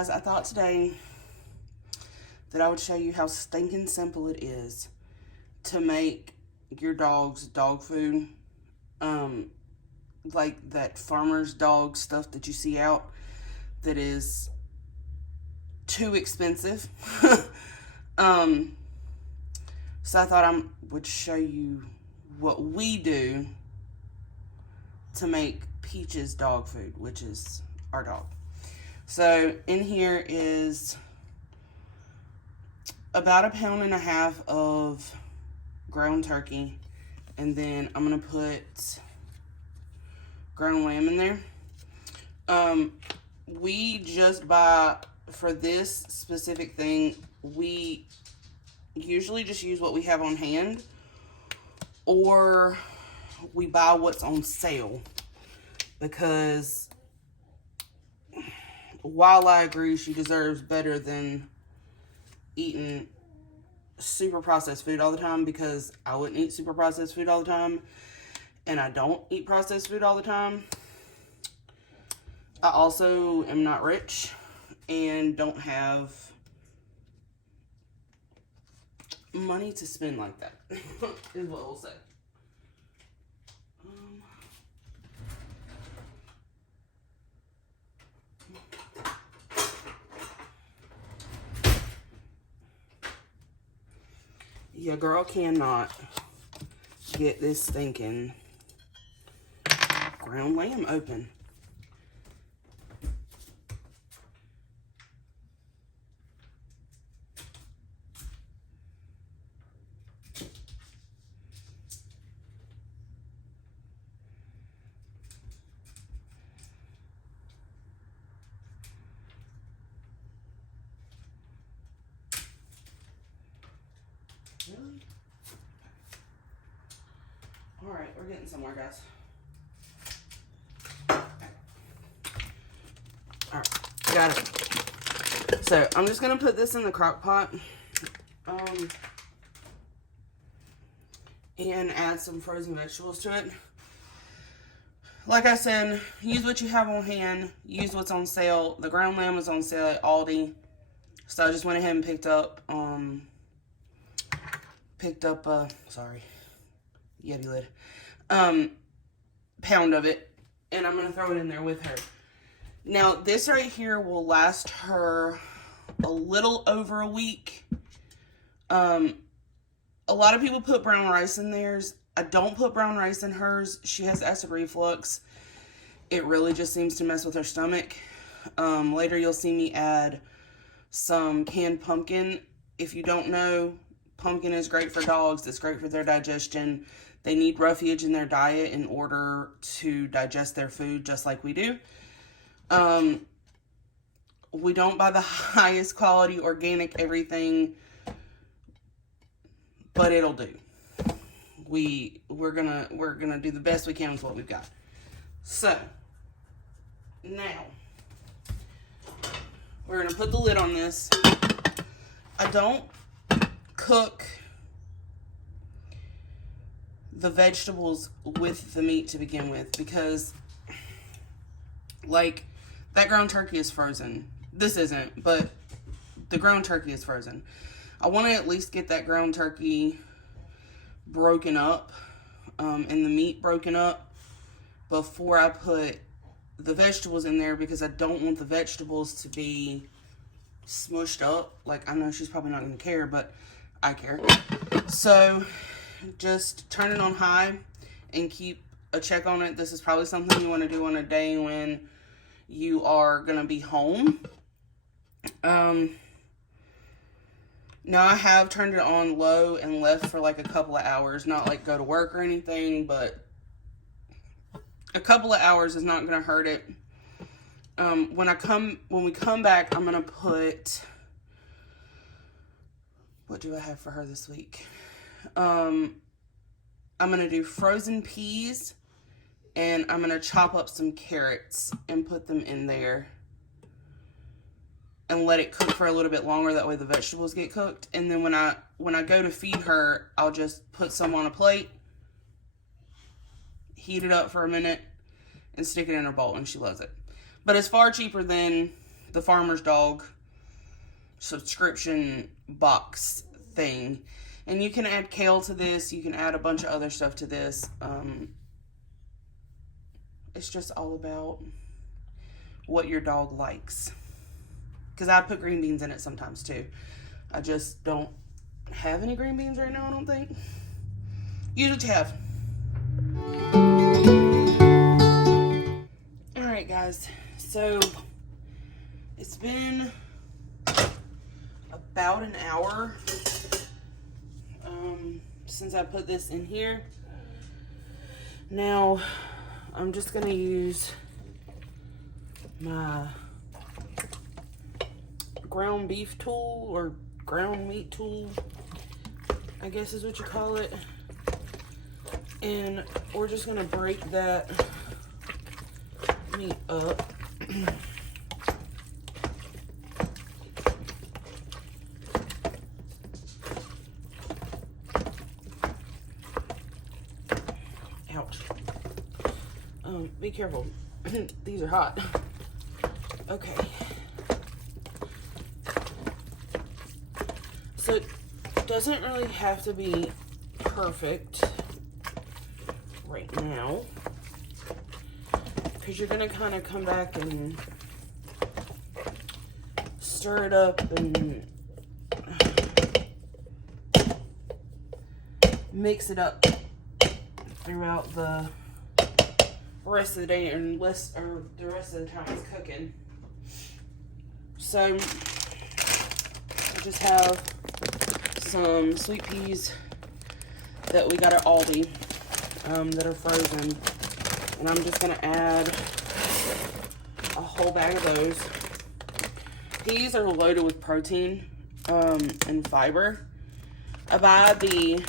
guys, I thought today that I would show you how stinking simple it is to make your dog's dog food. Like that farmer's dog stuff that you see out that is too expensive. So I thought I would show you what we do to make Peach's dog food, which is our dog. So in here is about 1.5 pounds of ground turkey, and then I'm gonna put ground lamb in there. We just buy, for this specific thing, we usually just use what we have on hand, or we buy what's on sale, because while I agree she deserves better than eating super processed food all the time, because I wouldn't eat super processed food all the time, and I don't eat processed food all the time. I also am not rich and don't have money to spend like that, is what we'll say. Your girl cannot get this stinking ground lamb open. Really? All right, we're getting somewhere, guys. All right, got it. So I'm just gonna put this in the crock pot, and add some frozen vegetables to it. Like I said, use what you have on hand. Use what's on sale. The ground lamb was on sale at Aldi, so I just went ahead and picked up sorry, Yeti lid, pound of it, and I'm gonna throw it in there with her. Now this right here will last her a little over a week. A lot of people put brown rice in theirs. I don't put brown rice in hers. She has acid reflux. It really just seems to mess with her stomach. Later you'll see me add some canned pumpkin. If you don't know, pumpkin is great for dogs. It's great for their digestion. They need roughage in their diet in order to digest their food, just like we do. We don't buy the highest quality organic everything, but it'll do. We're gonna do the best we can with what we've got. So now we're gonna put the lid on this. I don't cook the vegetables with the meat to begin with, because like that ground turkey is frozen. This isn't, but the ground turkey is frozen. I want to at least get that ground turkey broken up, and the meat broken up before I put the vegetables in there, because I don't want the vegetables to be smushed up. Like, I know she's probably not going to care, but I care. So just turn it on high and keep a check on it. This is probably something you want to do on a day when you are going to be home. Now I have turned it on low and left for like a couple of hours, not like go to work or anything, but a couple of hours is not going to hurt it. When we come back, I'm going to put, what do I have for her this week? I'm going to do frozen peas, and I'm going to chop up some carrots and put them in there and let it cook for a little bit longer. That way the vegetables get cooked. And then when I go to feed her, I'll just put some on a plate, heat it up for a minute, and stick it in her bowl, and she loves it. But it's far cheaper than the Farmer's Dog subscription box thing. And you can add kale to this. You can add a bunch of other stuff to this. It's just all about what your dog likes. Because I put green beans in it sometimes too. I just don't have any green beans right now, I don't think. Use what you have. Alright guys, so it's been about an hour since I put this in here. Now I'm just gonna use my ground beef tool, or ground meat tool, I guess is what you call it. And we're just gonna break that meat up. Ouch. Be careful. These are hot. Okay. So it doesn't really have to be perfect right now, because you're gonna kind of come back and stir it up and mix it up throughout the rest of the day, or the rest of the time it's cooking. So I just have some sweet peas that we got at Aldi that are frozen, and I'm just gonna add a whole bag of those. Peas are loaded with protein and fiber. I buy the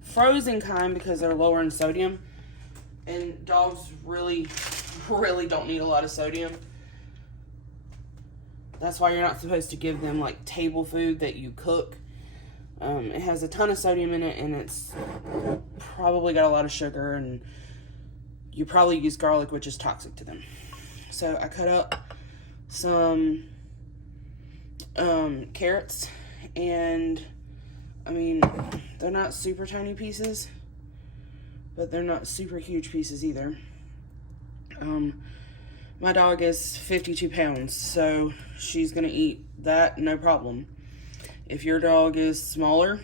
frozen kind because they're lower in sodium, and dogs really don't need a lot of sodium. That's why you're not supposed to give them like table food that you cook. It has a ton of sodium in it, and it's probably got a lot of sugar, and you probably use garlic, which is toxic to them. So I cut up some carrots, and I mean, they're not super tiny pieces, but they're not super huge pieces either. My dog is 52 pounds, so she's gonna eat that no problem. If your dog is smaller,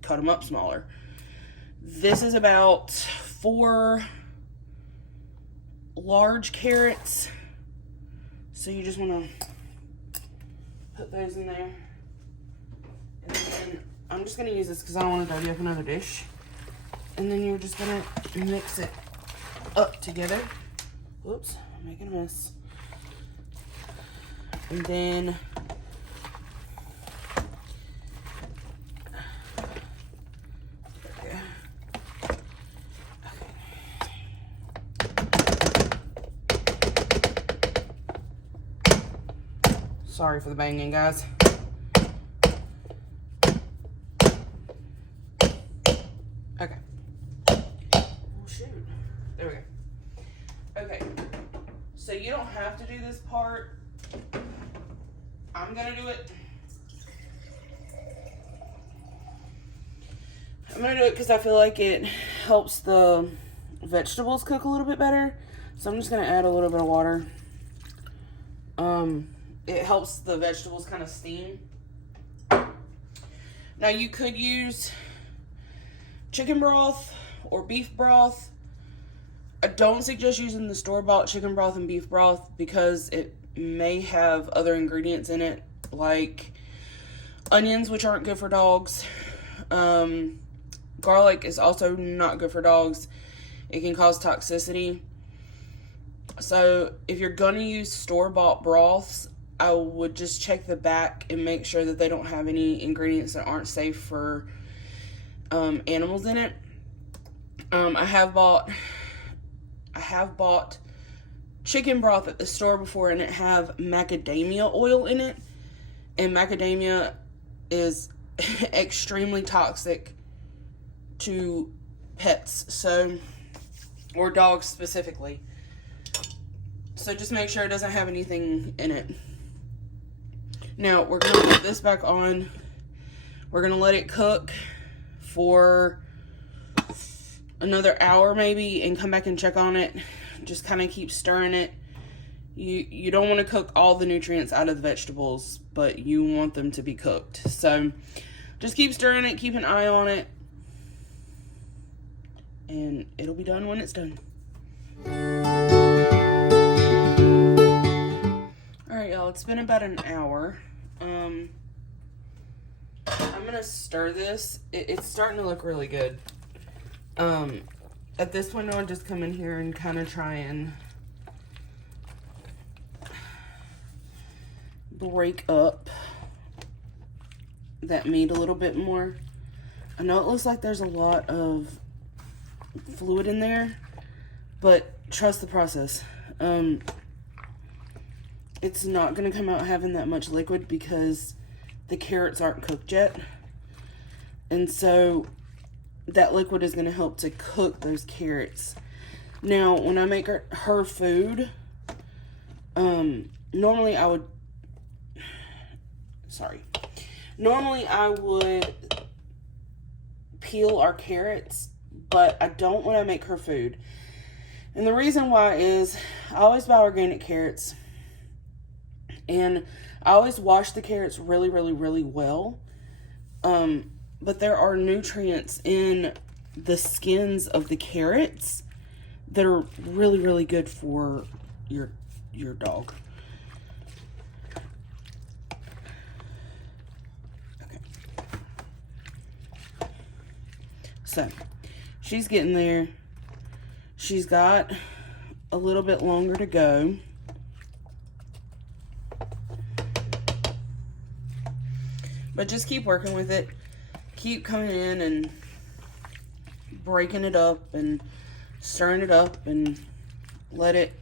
cut them up smaller. This is about 4 large carrots, so you just want to put those in there. And then I'm just going to use this because I don't want to dirty up another dish. And then you're just going to mix it up together. Whoops, I'm making a mess. And then sorry for the banging, guys. Okay. Oh, shoot. There we go. Okay. So you don't have to do this part. I'm going to do it. I'm going to do it because I feel like it helps the vegetables cook a little bit better. So I'm just going to add a little bit of water. It helps the vegetables kind of steam. Now you could use chicken broth or beef broth. I don't suggest using the store-bought chicken broth and beef broth because it may have other ingredients in it, like onions, which aren't good for dogs. Garlic is also not good for dogs. It can cause toxicity. So if you're going to use store-bought broths, I would just check the back and make sure that they don't have any ingredients that aren't safe for animals in it. I have bought chicken broth at the store before, and it have macadamia oil in it, and macadamia is extremely toxic to pets, so, or dogs specifically. So just make sure it doesn't have anything in it. Now we're going to put this back on. We're going to let it cook for another hour maybe and come back and check on it. Just kind of keep stirring it. You don't want to cook all the nutrients out of the vegetables, but you want them to be cooked. So just keep stirring it, keep an eye on it, and it'll be done when it's done. Alright, y'all, it's been about an hour. I'm gonna stir this. It's starting to look really good. At this point, I'll just come in here and kind of try and break up that meat a little bit more. I know it looks like there's a lot of fluid in there, but trust the process. It's not going to come out having that much liquid because the carrots aren't cooked yet. And so that liquid is going to help to cook those carrots. Now, when I make her food, normally I would peel our carrots, but I don't want to make her food. And the reason why is I always buy organic carrots, and I always wash the carrots really, really, really well. But there are nutrients in the skins of the carrots that are really, really good for your dog. Okay. So, she's getting there. She's got a little bit longer to go. But just keep working with it. Keep coming in and breaking it up and stirring it up and let it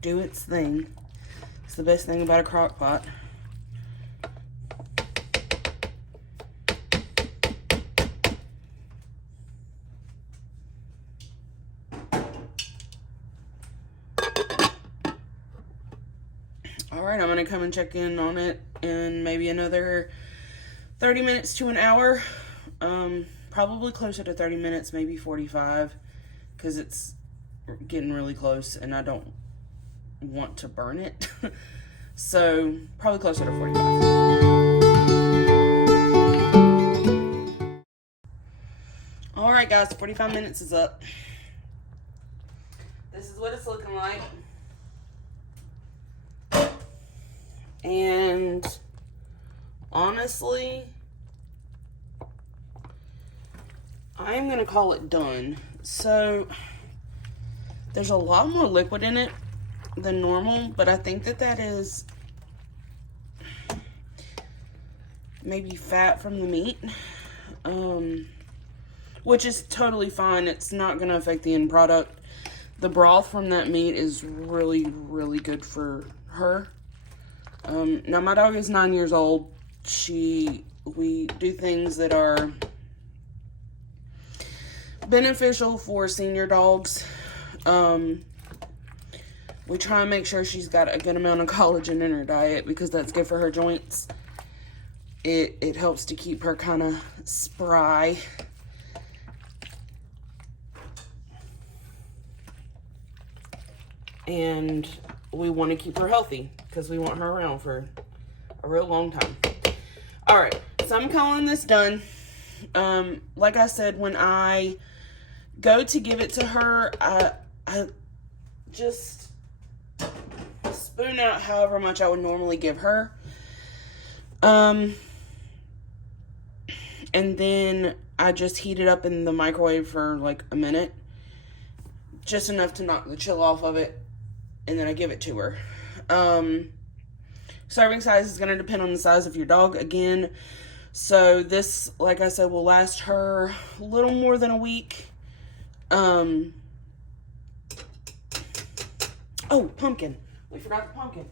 do its thing. It's the best thing about a crock pot. Alright, I'm going to come and check in on it in maybe another 30 minutes to an hour. Probably closer to 30 minutes, maybe 45, because it's getting really close and I don't want to burn it. So, probably closer to 45. Alright guys, 45 minutes is up. This is what it's looking like. And honestly, I'm going to call it done. So, there's a lot more liquid in it than normal, but I think that is maybe fat from the meat, which is totally fine. It's not going to affect the end product. The broth from that meat is really, really good for her. Now my dog is 9 years old. We do things that are beneficial for senior dogs. We try and make sure she's got a good amount of collagen in her diet because that's good for her joints. It helps to keep her kind of spry. And we want to keep her healthy because we want her around for a real long time. Alright, so I'm calling this done. Like I said, when I go to give it to her, I just spoon out however much I would normally give her. And then I just heat it up in the microwave for like a minute. Just enough to knock the chill off of it. And then I give it to her. Serving size is going to depend on the size of your dog again. So this, like I said, will last her a little more than a week. Oh, pumpkin. We forgot the pumpkin.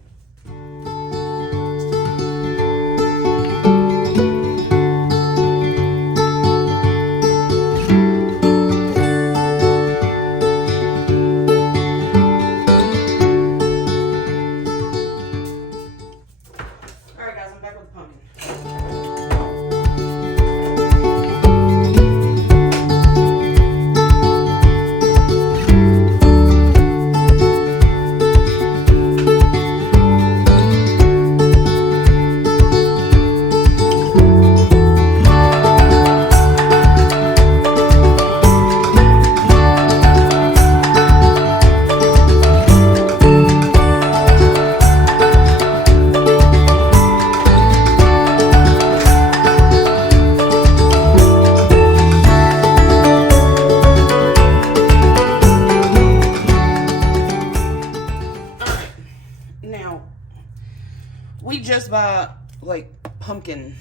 by like pumpkin.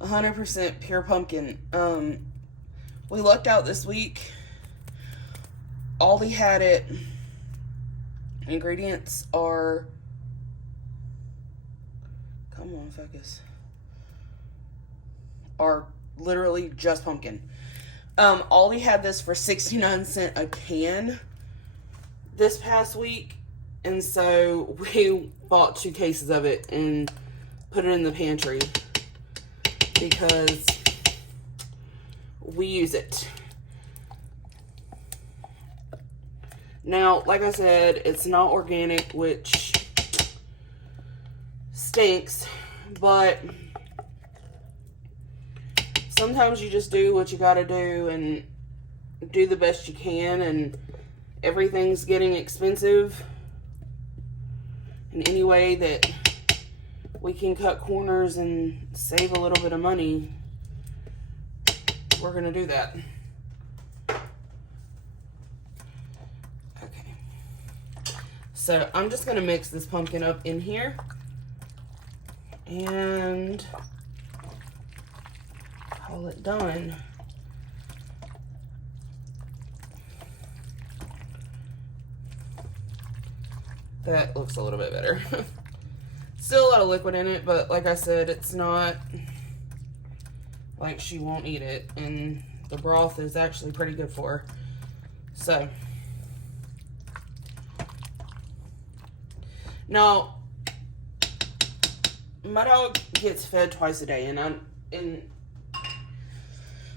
100% pure pumpkin. We lucked out this week. Aldi had it. Ingredients are, come on, focus, are literally just pumpkin. Aldi had this for 69 cents a can this past week, and so we bought 2 cases of it and put it in the pantry because we use it. Now, like I said, it's not organic, which stinks, but sometimes you just do what you gotta do and do the best you can, and everything's getting expensive. And any way that we can cut corners and save a little bit of money, we're gonna do that. So I'm just going to mix this pumpkin up in here and call it done. That looks a little bit better. Still a lot of liquid in it, but like I said, it's not like she won't eat it, and the broth is actually pretty good for her. So now, my dog gets fed twice a day, and in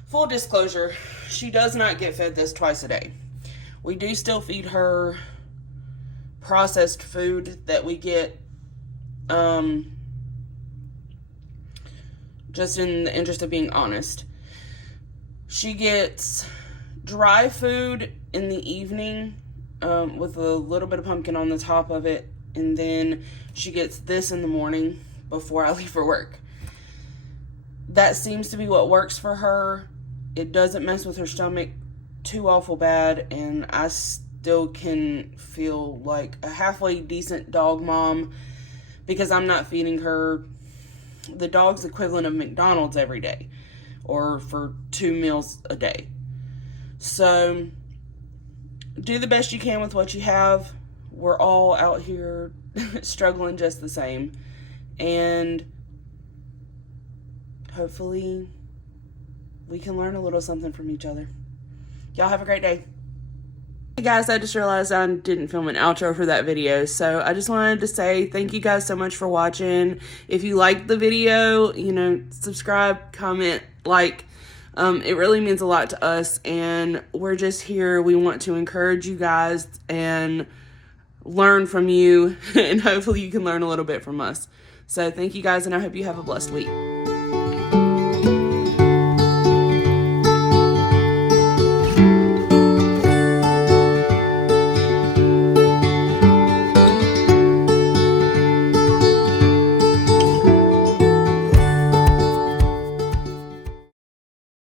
full disclosure, she does not get fed this twice a day. We do still feed her processed food that we get, just in the interest of being honest. She gets dry food in the evening, with a little bit of pumpkin on the top of it. And then she gets this in the morning before I leave for work. That seems to be what works for her. It doesn't mess with her stomach too awful bad, and I still can feel like a halfway decent dog mom because I'm not feeding her the dog's equivalent of McDonald's every day or for 2 meals a day. So do the best you can with what you have. We're all out here struggling just the same. And hopefully we can learn a little something from each other. Y'all have a great day. Hey guys, I just realized I didn't film an outro for that video. So I just wanted to say thank you guys so much for watching. If you liked the video, subscribe, comment, like. It really means a lot to us. And we're just here. We want to encourage you guys and learn from you, and hopefully you can learn a little bit from us. So thank you guys, and I hope you have a blessed week.